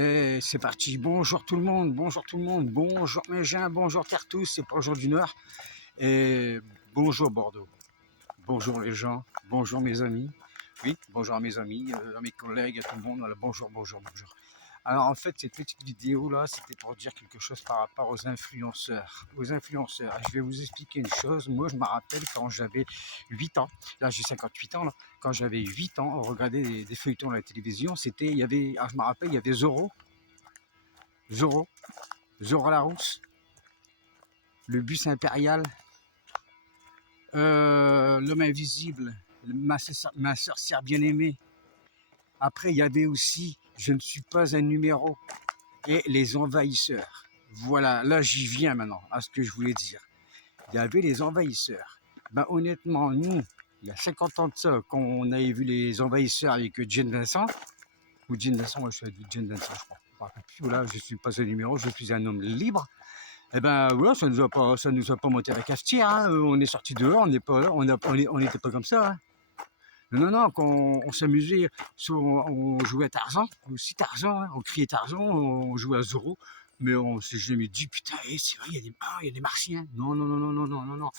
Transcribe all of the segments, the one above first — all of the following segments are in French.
Et c'est parti, bonjour tout le monde, bonjour mes gens, bonjour Terre tous, c'est bonjour du Nord, et bonjour Bordeaux, bonjour les gens, bonjour mes amis, oui, bonjour à mes amis, à mes collègues, à tout le monde, voilà, bonjour. Alors en fait, cette petite vidéo là, c'était pour dire quelque chose par rapport aux influenceurs. Je vais vous expliquer une chose, moi je me rappelle quand j'avais 8 ans, là j'ai 58 ans, là. Quand j'avais 8 ans, on regardait des feuilletons à la télévision, je me rappelle, il y avait Zorro, Zorro Larousse, le bus impérial, l'homme invisible, ma sorcière bien-aimée. Après, il y avait aussi Je ne suis pas un numéro et les envahisseurs. Voilà, là j'y viens maintenant à ce que je voulais dire. Il y avait les envahisseurs. Ben, honnêtement, nous, il y a 50 ans de ça, quand on avait vu les envahisseurs avec Jane Vincent, ou Jane Vincent, moi je suis avec Jane Vincent, je crois. Voilà, je ne suis pas un numéro, je suis un homme libre. Eh ben ouais, ça nous a pas monté la cafetière, hein. On est sorti dehors, on n'était pas comme ça, hein. Non, quand on s'amusait, on jouait à Tarzan, aussi Tarzan, hein. On criait Tarzan, on jouait à Zorro, mais on s'est jamais dit putain, c'est vrai, il y a des martiens. Non.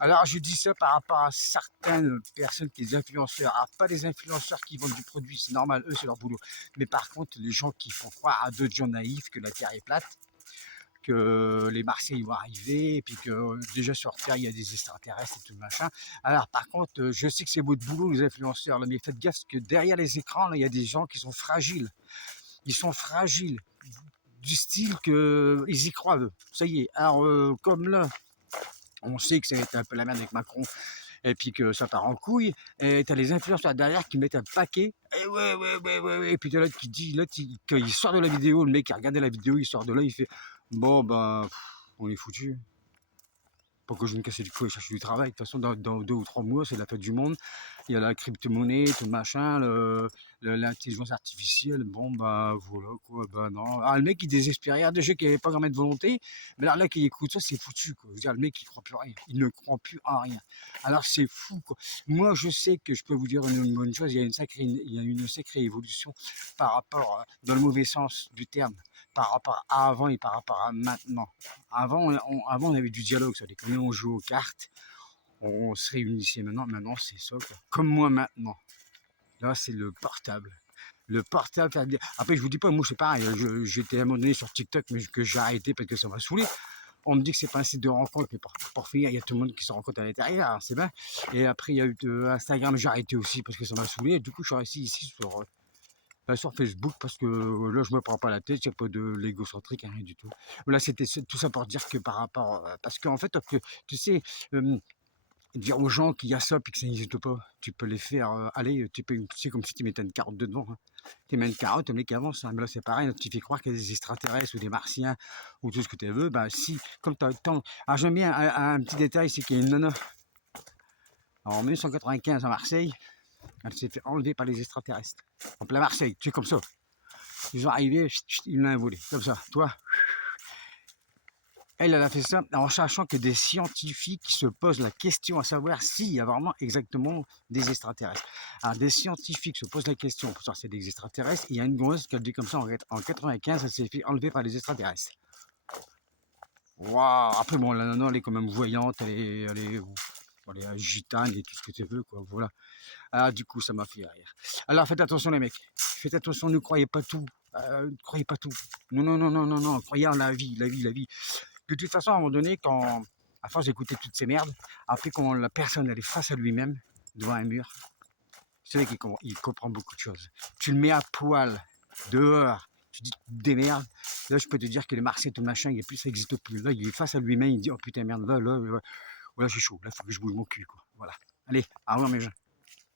Alors je dis ça par rapport à certaines personnes, les influenceurs, pas les influenceurs qui vendent du produit, c'est normal, eux c'est leur boulot, mais par contre les gens qui font croire à d'autres gens naïfs que la Terre est plate, que les Marseillais vont arriver, et puis que déjà sur Terre, il y a des extraterrestres et tout machin. Alors par contre, je sais que c'est votre boulot, les influenceurs, là, mais faites gaffe que derrière les écrans, là, il y a des gens qui sont fragiles. Ils sont fragiles, du style qu'ils y croient, eux. Ça y est. Alors, comme là, on sait que ça va être un peu la merde avec Macron, et puis que ça part en couille, et t'as les influenceurs derrière qui mettent un paquet, et ouais, et puis t'as l'autre qui dit, là, quand il sort de la vidéo, le mec qui a regardé la vidéo, il sort de là, il fait, bon, ben, on est foutu. Pour que je me casse du cou et cherche du travail. De toute façon, dans 2 ou 3 mois, c'est la fête du monde. Il y a la crypto-monnaie, tout le machin, l'intelligence artificielle. Bon, bah voilà quoi, bah non. Ah, le mec il désespère. Regarde, déjà qu'il n'y avait pas grand de volonté, mais là qui écoute ça, c'est foutu quoi. Je veux dire, le mec il croit plus à rien. Il ne croit plus à rien. Alors c'est fou quoi. Moi je sais que je peux vous dire une bonne chose, il y a une sacrée évolution par rapport, dans le mauvais sens du terme, par rapport à avant et par rapport à maintenant. Avant on avait du dialogue, ça déconnait, on jouait aux cartes, on se réunissait. Maintenant c'est ça quoi. Comme moi maintenant. Là c'est le portable. Le portable. Après je vous dis pas, moi c'est pareil, j'étais à un moment donné sur TikTok, mais que j'ai arrêté parce que ça m'a saoulé. On me dit que c'est pas un site de rencontre, mais pour finir, il y a tout le monde qui se rencontre à l'intérieur, c'est bien. Et après il y a eu Instagram, j'ai arrêté aussi parce que ça m'a saoulé. Et du coup je suis resté ici sur Facebook parce que là je me prends pas la tête, il n'y a pas de l'égocentrique, rien du tout. Là c'était tout ça pour dire que par rapport, parce qu'en fait tu sais, dire aux gens qu'il y a ça puis que ça n'existe pas, tu peux les faire aller, c'est comme si tu mettais une carotte dedans, hein. Tu mets une carotte, le mec avance, hein. Mais là c'est pareil, tu fais croire qu'il y a des extraterrestres ou des martiens ou tout ce que tu veux, bah si, comme tu as le temps. Alors j'aime bien un petit détail, c'est qu'il y a une nana en 1995 à Marseille, elle s'est fait enlever par les extraterrestres en plein Marseille, tu sais, comme ça. Ils sont arrivés, ils l'ont volé, comme ça. Toi, elle a fait ça en sachant que des scientifiques se posent la question à savoir s'il y a vraiment exactement des extraterrestres. Alors, des scientifiques se posent la question pour savoir si c'est des extraterrestres. Il y a une grosse qui a dit comme ça en 95, elle s'est fait enlever par les extraterrestres. Waouh! Après, bon, la nana, elle est quand même voyante, elle est gitane et tout ce que tu veux, quoi. Voilà. Ah, du coup, ça m'a fait rire. Alors, faites attention, les mecs. Faites attention, ne croyez pas tout. Ne croyez pas tout. Non. Croyez en la vie. De toute façon, à un moment donné, à force d'écouter toutes ces merdes, après, quand la personne elle est face à lui-même, devant un mur, c'est vrai qu'il comprend beaucoup de choses. Tu le mets à poil, dehors, tu dis démerde. Là, je peux te dire que les Marseillais, tout machin, ça n'existe plus. Là, il est face à lui-même, il dit oh putain, merde, là, j'ai chaud, là, il faut que je bouge mon cul, quoi. Voilà. Allez, au revoir, mes gens.